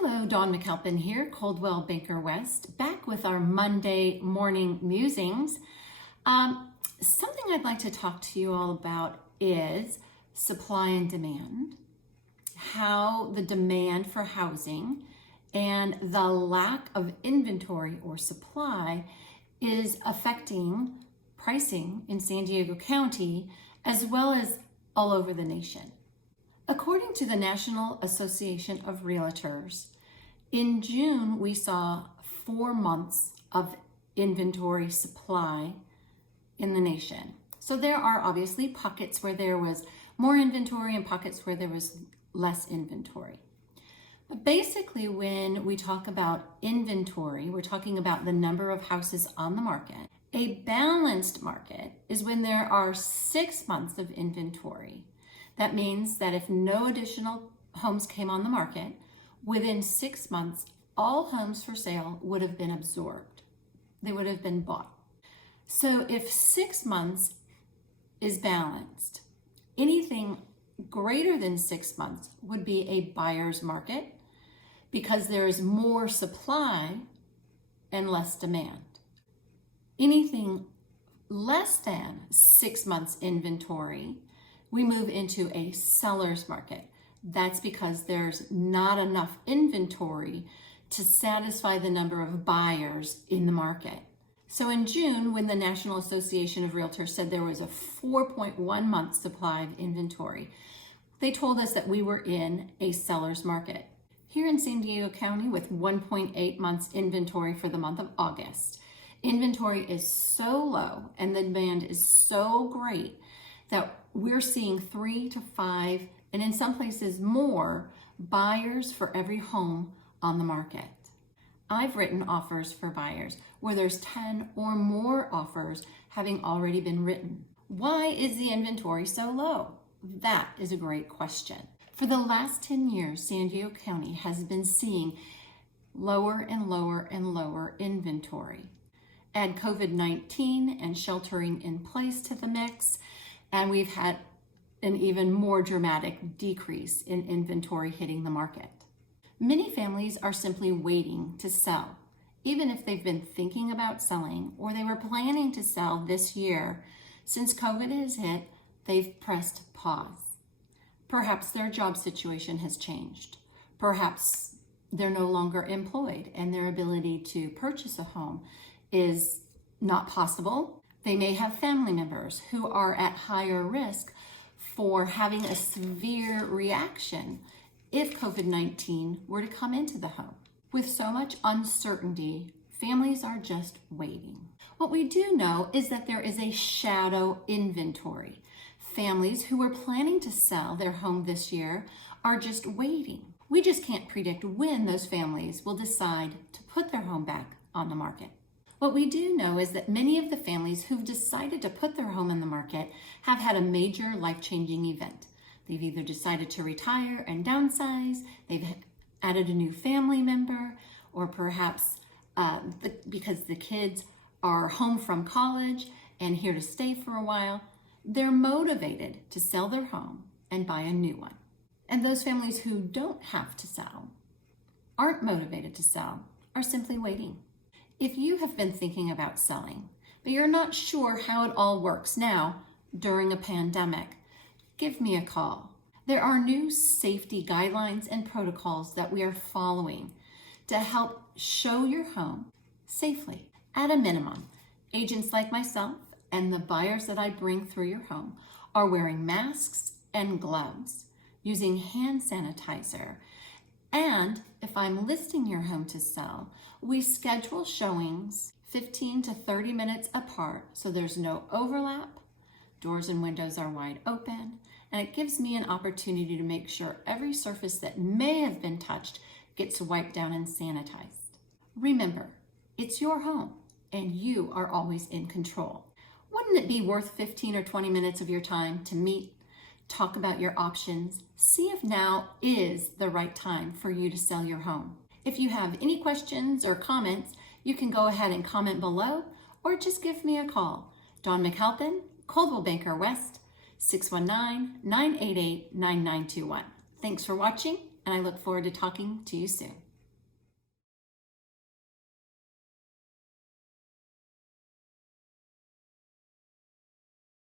Hello, Dawn McAlpin here, Coldwell Banker West, back with our Monday morning musings. Something I'd like to talk to you all about is supply and demand, how the demand for housing and the lack of inventory or supply is affecting pricing in San Diego County as well as all over the nation. According to the National Association of Realtors, in June we saw 4 months of inventory supply in the nation. So there are obviously pockets where there was more inventory and pockets where there was less inventory. But basically, when we talk about inventory, we're talking about the number of houses on the market. A balanced market is when there are 6 months of inventory. That means that if no additional homes came on the market, within 6 months, all homes for sale would have been absorbed. They would have been bought. So if 6 months is balanced, anything greater than 6 months would be a buyer's market because there is more supply and less demand. Anything less than 6 months inventory, we move into a seller's market. That's because there's not enough inventory to satisfy the number of buyers in the market. So in June, when the National Association of Realtors said there was a 4.1 month supply of inventory, they told us that we were in a seller's market. Here in San Diego County, with 1.8 months inventory for the month of August, inventory is so low and the demand is so great that we're seeing 3 to 5, and in some places more, buyers for every home on the market. I've written offers for buyers where there's 10 or more offers having already been written. Why is the inventory so low? That is a great question. For the last 10 years, San Diego County has been seeing lower and lower and lower inventory. Add COVID-19 and sheltering in place to the mix, and we've had an even more dramatic decrease in inventory hitting the market. Many families are simply waiting to sell. Even if they've been thinking about selling or they were planning to sell this year, since COVID has hit, they've pressed pause. Perhaps their job situation has changed. Perhaps they're no longer employed and their ability to purchase a home is not possible. They may have family members who are at higher risk for having a severe reaction if COVID-19 were to come into the home. With so much uncertainty, families are just waiting. What we do know is that there is a shadow inventory. Families who were planning to sell their home this year are just waiting. We just can't predict when those families will decide to put their home back on the market. What we do know is that many of the families who've decided to put their home in the market have had a major life-changing event. They've either decided to retire and downsize, they've added a new family member, or perhaps because the kids are home from college and here to stay for a while, they're motivated to sell their home and buy a new one. And those families who don't have to sell, aren't motivated to sell, are simply waiting. If you have been thinking about selling, but you're not sure how it all works now during a pandemic, give me a call. There are new safety guidelines and protocols that we are following to help show your home safely. At a minimum, agents like myself and the buyers that I bring through your home are wearing masks and gloves, using hand sanitizer, and if I'm listing your home to sell, we schedule showings 15 to 30 minutes apart so there's no overlap, doors and windows are wide open, and it gives me an opportunity to make sure every surface that may have been touched gets wiped down and sanitized. Remember, it's your home and you are always in control. Wouldn't it be worth 15 or 20 minutes of your time to meet, talk about your options, see if now is the right time for you to sell your home? If you have any questions or comments, you can go ahead and comment below or just give me a call. Dawn McAlpin, Coldwell Banker West, 619-988-9921. Thanks for watching, and I look forward to talking to you soon.